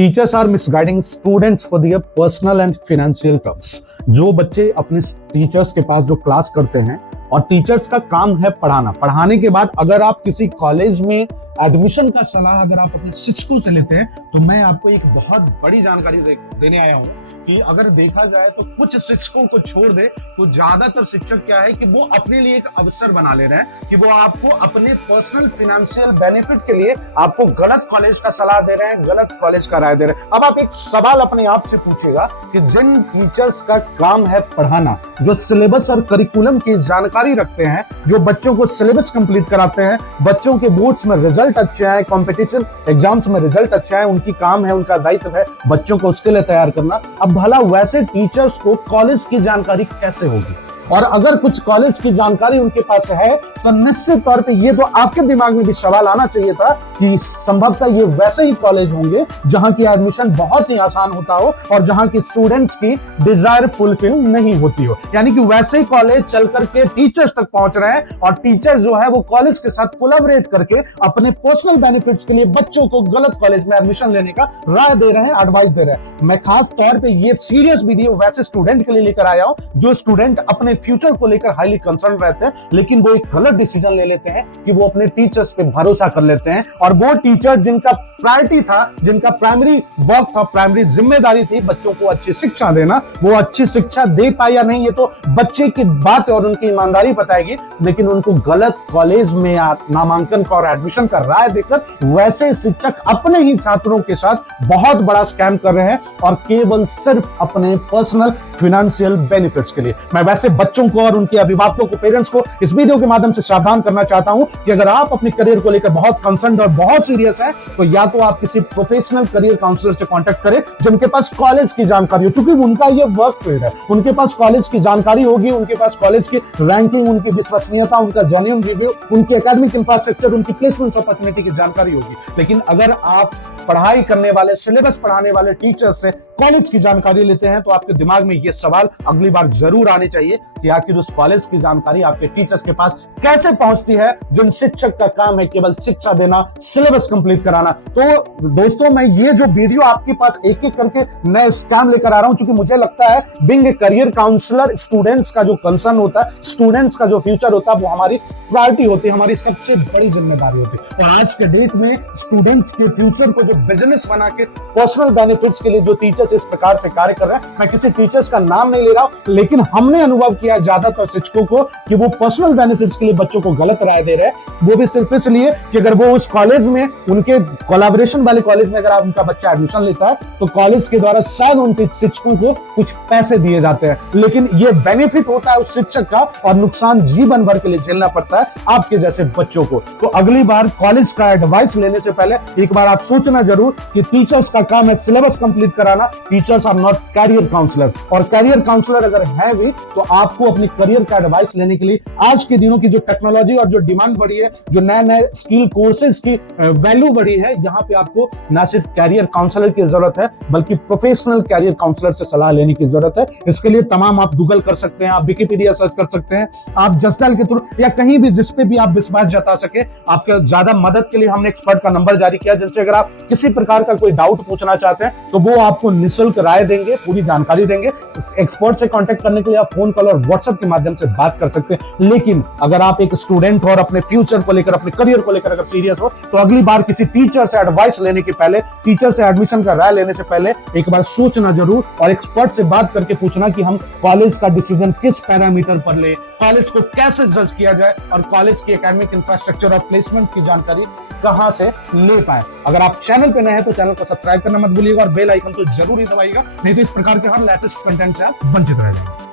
Teachers are misguiding students for their personal and financial terms. जो बच्चे अपने teachers के पास जो क्लास करते हैं और टीचर्स का काम है पढ़ाना, पढ़ाने के बाद अगर आप किसी कॉलेज में एडमिशन का सलाह अगर आप अपने शिक्षकों से लेते हैं तो मैं आपको एक बहुत बड़ी जानकारी देने आया हूं कि अगर देखा जाए तो कुछ शिक्षकों को छोड़ दे तो ज्यादातर शिक्षक क्या है कि वो अपने लिए एक अवसर बना ले रहे हैं कि वो आपको अपने पर्सनल फाइनेंशियल बेनिफिट के लिए आपको गलत कॉलेज का सलाह दे रहे हैं, गलत कॉलेज का राय दे रहे हैं। अब आप एक सवाल अपने आप से पूछेगा कि जिन टीचर्स का काम है पढ़ाना, जो सिलेबस और करिकुलम की जानकारी रखते हैं, जो बच्चों को सिलेबस कंप्लीट कराते हैं, बच्चों के बोर्ड्स में रिजल्ट अच्छे आए, कॉम्पिटिशन एग्जाम्स में रिजल्ट अच्छे आए, उनकी काम है, उनका दायित्व है बच्चों को उसके लिए तैयार करना। अब भला वैसे टीचर्स को कॉलेज की जानकारी कैसे होगी? और अगर कुछ कॉलेज की जानकारी उनके पास है तो निश्चित तौर पे ये तो आपके दिमाग में भी सवाल आना चाहिए था कि संभवतः ये वैसे ही कॉलेज होंगे जहां की एडमिशन बहुत ही आसान होता हो और जहां की स्टूडेंट्स की डिजायर फुलफिल नहीं होती हो। यानी कि वैसे ही कॉलेज चल करके टीचर्स तक पहुंच रहे हैं और टीचर जो है वो कॉलेज के साथ कोलैबोरेट करके अपने पर्सनल बेनिफिट्स के लिए बच्चों को गलत कॉलेज में एडमिशन लेने का राय दे रहे हैं, एडवाइस दे रहे हैं। मैं खास तौर पर ये सीरियस वीडियो वैसे स्टूडेंट के लिए लेकर आया हूं जो स्टूडेंट अपने फ्यूचर को लेकर हाईली कंसर्न रहते हैं, लेकिन वो एक गलत डिसीजन ले लेते हैं कि वो अपने टीचर्स पे भरोसा कर लेते हैं और वो टीचर जिनका प्रायोरिटी था, जिनका प्राइमरी वर्क था, प्राइमरी जिम्मेदारी थी बच्चों को अच्छी शिक्षा देना, वो अच्छी शिक्षा दे पाए या नहीं ये तो बच्चे की बात और उनकी ईमानदारी बताएगी, लेकिन उनको गलत कॉलेज में नामांकन का और एडमिशन का राय देकर वैसे शिक्षक अपने ही छात्रों के साथ बहुत बड़ा स्कैम कर रहे हैं और केवल सिर्फ अपने पर्सनल फाइनेंशियल बेनिफिट्स के लिए। मैं वैसे बच्चों को और उनके अभिभावकों को, पेरेंट्स को इस वीडियो के माध्यम से सावधान करना चाहता हूं कि अगर आप अपने करियर को लेकर बहुत कंसर्न और बहुत सीरियस हैं तो या तो आप किसी प्रोफेशनल करियर काउंसलर से कांटेक्ट करें जिनके पास कॉलेज की जानकारी हो, क्योंकि उनका ये वर्क फील्ड है, उनके पास कॉलेज की जानकारी होगी, उनके पास कॉलेज की रैंकिंग, उनकी विश्वसनीयता, उनका जेन्युइन रिव्यू, उनकी एकेडमिक इंफ्रास्ट्रक्चर, उनकी प्लेसमेंट अपॉर्चुनिटी की जानकारी होगी। लेकिन अगर आप पढ़ाई करने वाले, सिलेबस पढ़ाने वाले टीचर्स से कॉलेज की जानकारी लेते हैं तो आपके दिमाग में यह सवाल अगली बार जरूर आने चाहिए कि आखिर उस कॉलेज की जानकारी आपके टीचर्स के पास कैसे पहुंचती है जिन शिक्षक का काम है केवल शिक्षा देना, सिलेबस कंप्लीट कराना। तो दोस्तों, मैं ये जो वीडियो आपके पास एक एक करके नए स्कैम लेकर आ रहा हूं, क्योंकि मुझे लगता है being a career counsellor, students का जो कंसर्न होता है, स्टूडेंट्स का जो फ्यूचर होता है, वो हमारी प्रायोरिटी होती है, हमारी सबसे बड़ी जिम्मेदारी होती है। तो आज के डेट में स्टूडेंट्स के फ्यूचर को जो बिजनेस बना के पर्सनल बेनिफिट्स के लिए जो टीचर्स इस प्रकार से कार्य कर रहे हैं, मैं किसी टीचर्स का नाम नहीं ले रहा हूं, लेकिन हमने अनुभव किया ज्यादातर शिक्षकों को कि वो पर्सनल बेनिफिट्स के लिए बच्चों को गलत राय दे रहे हैं, वो भी सिर्फ इसलिए कि अगर वो उस कॉलेज में, उनके कोलैबोरेशन वाले कॉलेज में अगर आप उनका बच्चा एडमिशन लेता है तो कॉलेज के द्वारा शायद उनके शिक्षकों को कुछ पैसे दिए जाते हैं, लेकिन ये बेनिफिट होता है उस शिक्षक का और नुकसान जीवन भर के लिए झेलना पड़ता है आपके जैसे बच्चों को। तो अगली बार कॉलेज का एडवाइस लेने से पहले एक बार आप सोचना जरूर कि टीचर्स का काम है सिलेबस कंप्लीट कराना, teachers are not career counsellor. और कैरियर काउंसलर अगर है भी तो आपको अपनी करियर का एडवाइस लेने के लिए आज के दिनों की जो टेक्नोलॉजी और जो डिमांड बढ़ी है, जो नए नए स्किल कोर्सेज की वैल्यू बढ़ी है, यहाँ पे आपको ना सिर्फ कैरियर काउंसलर की जरूरत है बल्कि प्रोफेशनल कैरियर काउंसलर से सलाह लेने की जरूरत है। इसके लिए तमाम आप गूगल कर सकते हैं, आप विकिपीडिया सर्च कर सकते हैं, आप जस्टल के थ्रू या कहीं भी जिस पे भी आप विश्वास जता सके। आपके ज्यादा मदद के लिए हमने एक्सपर्ट का नंबर जारी किया, जिनसे अगर आप किसी प्रकार का कोई डाउट पूछना चाहते हैं तो वो आपको निःशुल्क राय देंगे, पूरी जानकारी देंगे। एक्सपर्ट से कांटेक्ट करने के लिए आप फोन कॉल और व्हाट्सएप के माध्यम से बात कर सकते हैं। लेकिन अगर आप एक स्टूडेंट हो और अपने फ्यूचर को लेकर, अपने करियर को लेकर अगर सीरियस हो तो अगली बार किसी टीचर से एडवाइस लेने के पहले, टीचर से एडमिशन का राय लेने से पहले एक बार सोचना जरूर और एक्सपर्ट से बात करके पूछना कि हम कॉलेज का डिसीजन किस पैरामीटर पर ले, कॉलेज को कैसे जज किया जाए और कॉलेज की एकेडमिक इंफ्रास्ट्रक्चर और प्लेसमेंट की जानकारी कहां से ले पाए। अगर आप चैनल पे नए हैं तो चैनल को सब्सक्राइब करना मत भूलिएगा और बेल आइकन तो जरूर ही दबाइएगा, नहीं तो इस प्रकार के हर लेटेस्ट कंटेंट से आप वंचित रह जाएंगे।